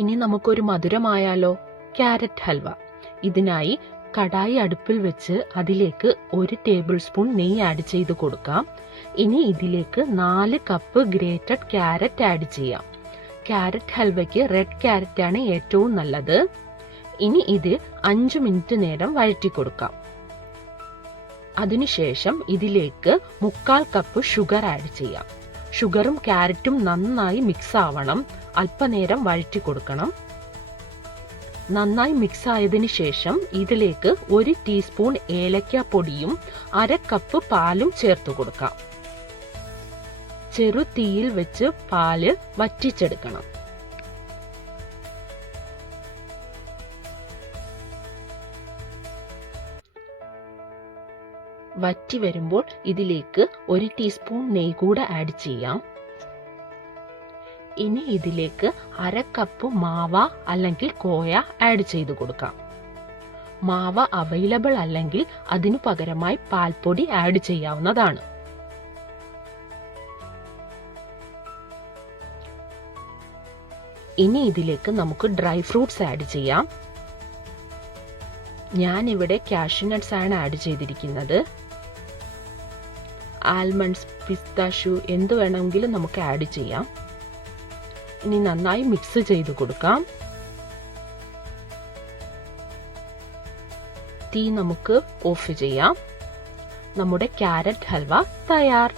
ഇനി നമുക്കൊരു മധുരമായാലോ? ക്യാരറ്റ് ഹൽവ. ഇതിനായി കടായി അടുപ്പിൽ വെച്ച് അതിലേക്ക് 1 ടേബിൾ സ്പൂൺ നെയ്യ് ആഡ് ചെയ്ത് കൊടുക്കാം. ഇനി ഇതിലേക്ക് 4 കപ്പ് ഗ്രേറ്റഡ് ക്യാരറ്റ് ആഡ് ചെയ്യാം. ക്യാരറ്റ് ഹൽവയ്ക്ക് റെഡ് ക്യാരറ്റ് ആണ് ഏറ്റവും നല്ലത്. ഇനി ഇത് 5 മിനിറ്റ് നേരം വഴറ്റി കൊടുക്കാം. അതിനുശേഷം ഇതിലേക്ക് 1/4 കപ്പ് ഷുഗർ ആഡ് ചെയ്യാം. ഷുഗറും ക്യാരറ്റും നന്നായി മിക്സ് ആവണം. അല്പനേരം വഴറ്റി കൊടുക്കണം. നന്നായി മിക്സ് ആയതിനു ശേഷം ഇതിലേക്ക് 1 ടീസ്പൂൺ ഏലക്ക പൊടിയും 1/2 കപ്പ് പാലും ചേർത്ത് കൊടുക്കാം. ചെറു തീയിൽ വെച്ച് പാല് വറ്റിച്ചെടുക്കണം. വറ്റി വരുമ്പോൾ ഇതിലേക്ക് 1 ടീസ്പൂൺ നെയ്യ് കൂടെ ആഡ് ചെയ്യാം. ഇനി ഇതിലേക്ക് 1/2 കപ്പ് മാവ അല്ലെങ്കിൽ കോയ ആഡ് ചെയ്ത് കൊടുക്കാം. മാവ അവൈലബിൾ അല്ലെങ്കിൽ അതിനു പകരമായി പാൽപ്പൊടി ആഡ് ചെയ്യാവുന്നതാണ്. ഇനി ഇതിലേക്ക് നമുക്ക് ഡ്രൈ ഫ്രൂട്ട്സ് ആഡ് ചെയ്യാം. ഞാൻ ഇവിടെ കാഷ്യൂ നട്ട്സ് ആണ് ആഡ് ചെയ്തിരിക്കുന്നത്. ആൽമണ്ട്സ്, പിസ്താഷ്യൂ എന്ത് വേണമെങ്കിലും നമുക്ക് ആഡ് ചെയ്യാം. ഇനി നന്നായി മിക്സ് ചെയ്ത് കൊടുക്കാം. തീ നമുക്ക് ഓഫ് ചെയ്യാം. നമ്മുടെ ക്യാരറ്റ് ഹൽവ തയ്യാർ.